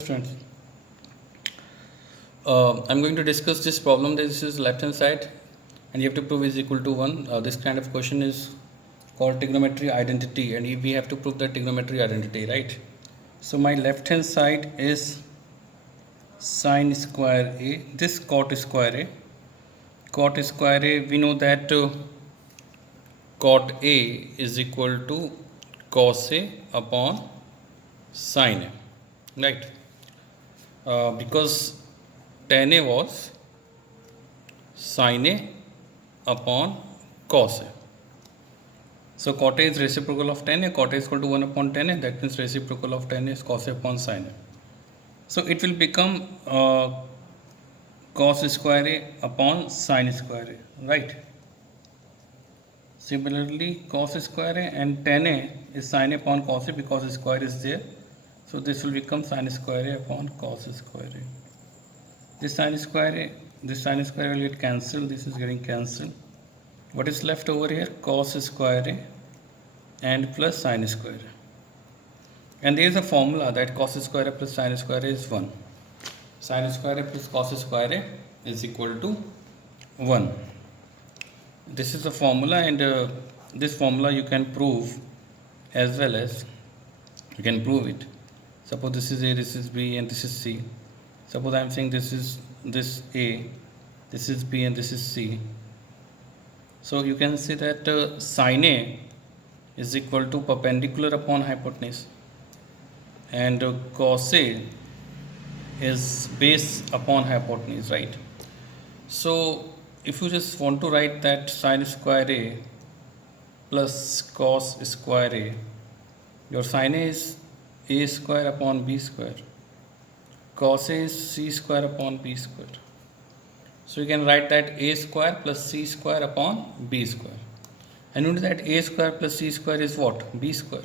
Students, I'm going to discuss this problem. This is left hand side and you have to prove is equal to 1. This kind of question is called trigonometry identity, and we have to prove the trigonometry identity, right? So my left hand side is sine square a, this cot square a. Cot square a, we know that cot a is equal to cos a upon sine a, right? Because tan a was sin a upon cos a. So cot a is reciprocal of tan a, cot a is equal to 1 upon tan a, that means reciprocal of tan a is cos a upon sin a. So it will become cos square a upon sin square a, right? Similarly, cos square a and tan a is sin a upon cos a because square is there. So this will become sin square a upon cos square a. This sin square will get cancelled. This is getting cancelled. What is left over here? Cos square a and plus sin square a. And there is a formula that cos square a plus sin square a is 1. Sin square a plus cos square a is equal to 1. This is the formula, and this formula you can prove as well as you can prove it. Suppose this is A, this is B, and this is C. Suppose I am saying this is this A, this is B, and this is C. So you can say that sin A is equal to perpendicular upon hypotenuse, and cos A is base upon hypotenuse, right? So if you just want to write that sin square A plus cos square A, your sin A is A square upon B square, cos A is C square upon B square. So you can write that A square plus C square upon B square. And you know that A square plus C square is what? B square.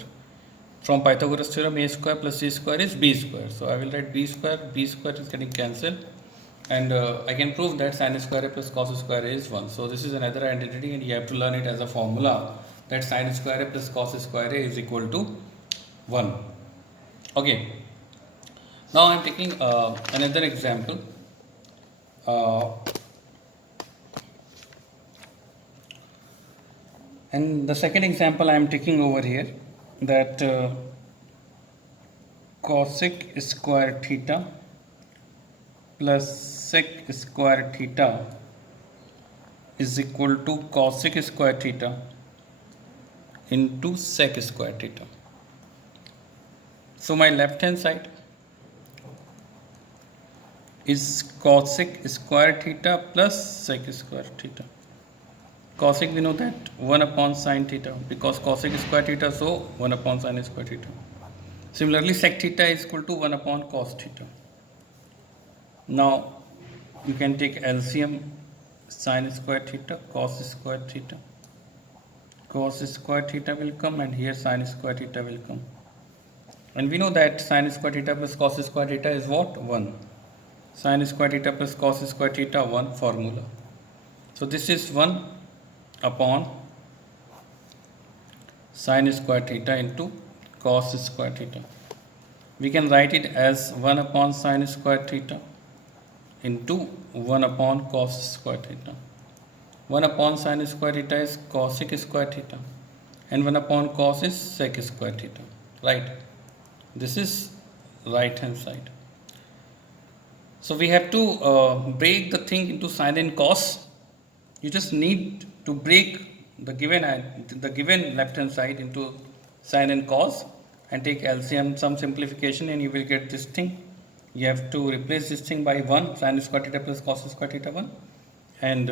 From Pythagoras theorem, A square plus C square is B square. So I will write B square is getting cancelled. And I can prove that sin square A plus cos square A is 1. So this is another identity, and you have to learn it as a formula that sin square A plus cos square A is equal to 1. Okay. Now I am taking another example. And the second example I am taking over here, that cosec square theta plus sec square theta is equal to cosec square theta into sec square theta. So my left hand side is cosec square theta plus sec square theta. Cosec we know that 1 upon sin theta, because cosec square theta, so 1 upon sin square theta. Similarly, sec theta is equal to 1 upon cos theta. Now you can take LCM, sin square theta, cos square theta. Cos square theta will come, and here sin square theta will come. And we know that sin square theta plus cos square theta is what? 1. Sin square theta plus cos square theta, 1 formula. So this is 1 upon sin square theta into cos square theta. We can write it as 1 upon sin square theta into 1 upon cos square theta. 1 upon sin square theta is cosec square theta, and 1 upon cos is sec square theta, right? This is right hand side. So we have to break the thing into sin and cos. You just need to break the given left hand side into sin and cos and take LCM, some simplification, and you will get this thing. You have to replace this thing by 1, sin square theta plus cos square theta 1, and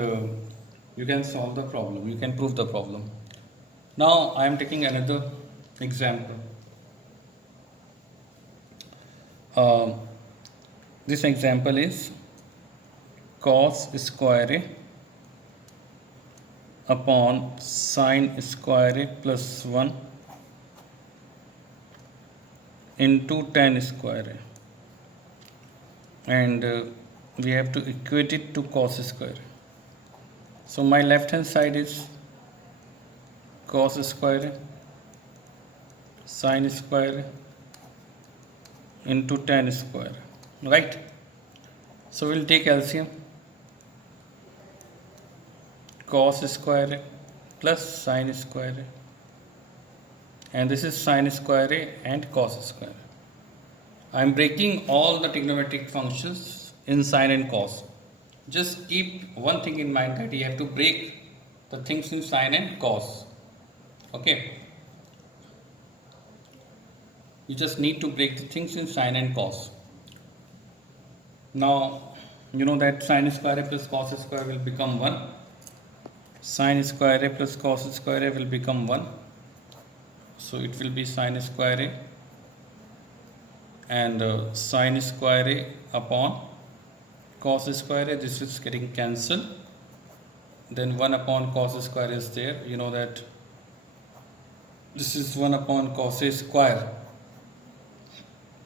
you can solve the problem, you can prove the problem. Now I am taking another example. This example is cos square A upon sin square A plus 1 into tan square A, and we have to equate it to cos square A. So my left hand side is cos square A, sin square A, into tan square, right? So we'll take LCM. Cos square A plus sin square A, and this is sin square A and cos square A. I am breaking all the trigonometric functions in sin and cos. Just keep one thing in mind, that you have to break the things in sin and cos. Okay, you just need to break the things in sin and cos. Now you know that sin square A plus cos square will become 1. Sin square A plus cos square A will become 1. So it will be sin square A and sin square A upon cos square A. This is getting cancelled. Then 1 upon cos square is there. You know that this is 1 upon cos A square.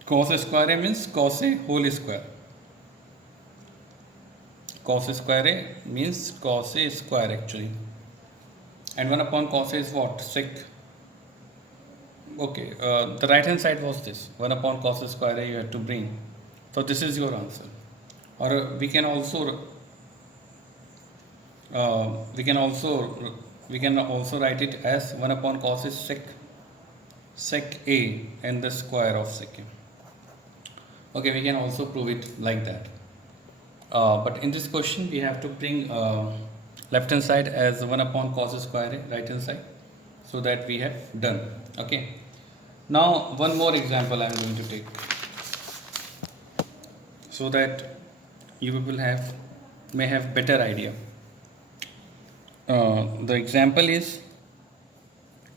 Cos square A means cos A whole square. Cos square A means cos A square actually. And 1 upon cos A is what? Sec. Okay, the right hand side was this. 1 upon cos square A you have to bring. So this is your answer. Or we can also write it as 1 upon cos is sec A and the square of sec A. Okay, we can also prove it like that. But in this question we have to bring left hand side as 1 upon cos square A, right hand side, so that we have done. Okay, now one more example I am going to take, so that you will may have better idea. The example is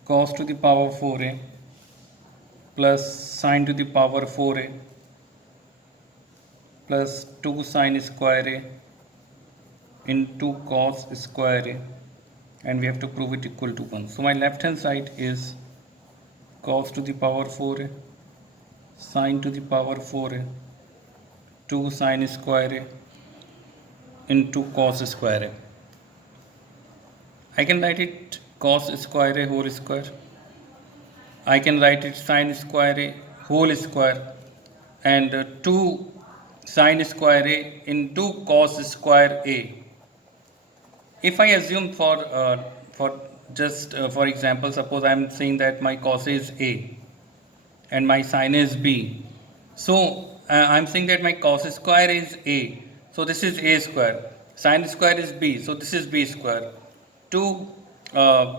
cos to the power 4a plus sin to the power 4a plus 2 sin square a into cos square a, and we have to prove it equal to 1. So my left hand side is cos to the power 4a sin to the power 4a 2 sin square a into cos square a. I can write it cos square a whole square. I can write it sin square a whole square and 2 sin square a into cos square a. If I assume for example, suppose I am saying that my cos is a and my sin is b. So I am saying that my cos square is a. So this is a square. Sin square is b. So this is b square. 2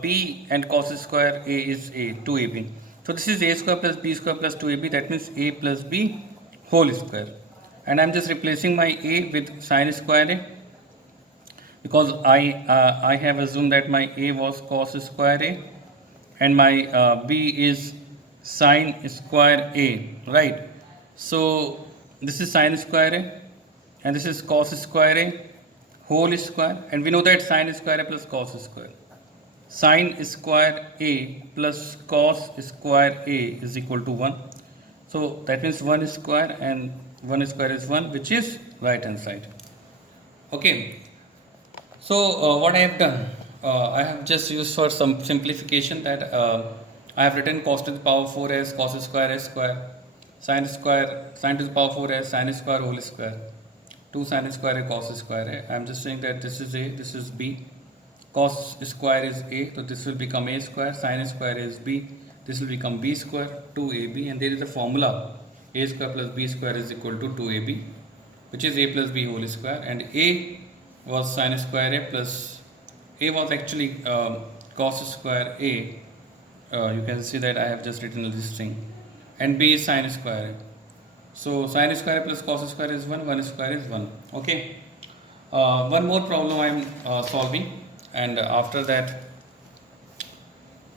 b and cos square a is a, 2ab. So this is a square plus b square plus 2ab. That means a plus b whole square. And I am just replacing my a with sin square a, because I have assumed that my a was cos square a and my b is sin square a, right? So this is sin square a and this is cos square a whole square, and we know that sin square a plus cos square. Sin square a plus cos square a is equal to 1. So that means 1 square and 1 square is 1, which is right hand side. Okay. So what I have done, I have just used for some simplification that I have written cos to the power 4 as cos square a square, sin to the power 4 as sin square whole square, 2 sin square a cos square a. I am just saying that this is a, this is b, cos square is a, so this will become a square, sin square is b, this will become b square, 2ab, and there is a formula a square plus b square is equal to 2ab, which is a plus b whole square, and a was sin square a plus a was actually cos square a. You can see that I have just written this thing, and b is sin square a. So sin square plus cos square is 1, 1 square is 1. Okay. One more problem I am solving, and after that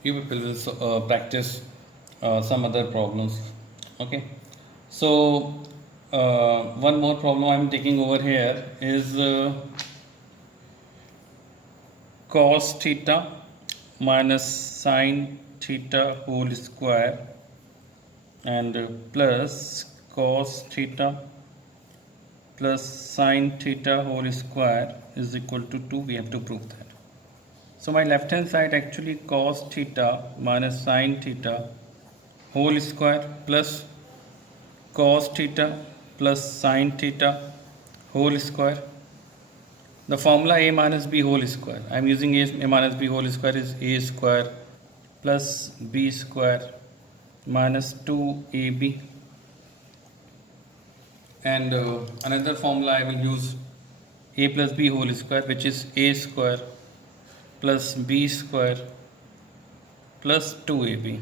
you people will practice some other problems. Okay. So one more problem I am taking over here is cos theta minus sin theta whole square and plus cos theta plus sin theta whole square is equal to 2. We have to prove that. So my left hand side actually cos theta minus sin theta whole square plus cos theta plus sin theta whole square. The formula a minus b whole square, I am using a minus b whole square, is a square plus b square minus 2ab. And another formula I will use a plus b whole square, which is a square plus b square plus 2ab.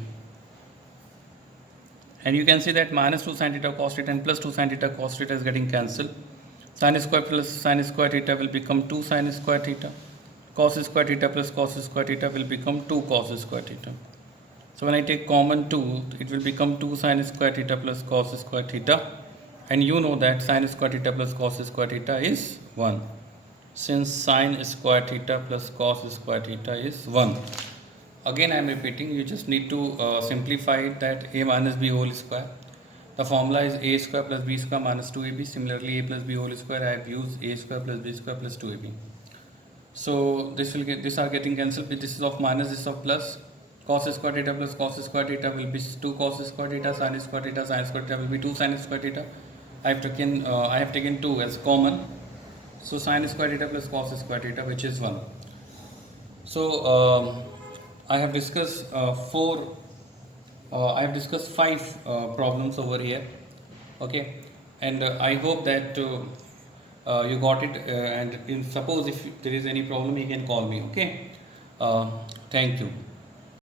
And you can see that minus 2 sin theta cos theta and plus 2 sin theta cos theta is getting cancelled. Sin square plus sin square theta will become 2 sin square theta. Cos square theta plus cos square theta will become 2 cos square theta. So when I take common 2, it will become 2 sin square theta plus cos square theta. And you know that sin square theta plus cos square theta is 1. Since sin square theta plus cos square theta is 1. Again I am repeating, you just need to simplify it, that a minus b whole square. The formula is a square plus b square minus 2ab. Similarly, a plus b whole square, I have used a square plus b square plus 2ab. So this will get, these are getting cancelled. This is of minus, this is of plus. Cos square theta plus cos square theta will be 2 cos square theta. Sin square theta will be 2 sin square theta. I have taken 2 as common. So sin square theta plus cos square theta, which is 1. So I have discussed I have discussed 5 problems over here. Okay, and I hope that you got it. And suppose if there is any problem, you can call me. Okay, thank you.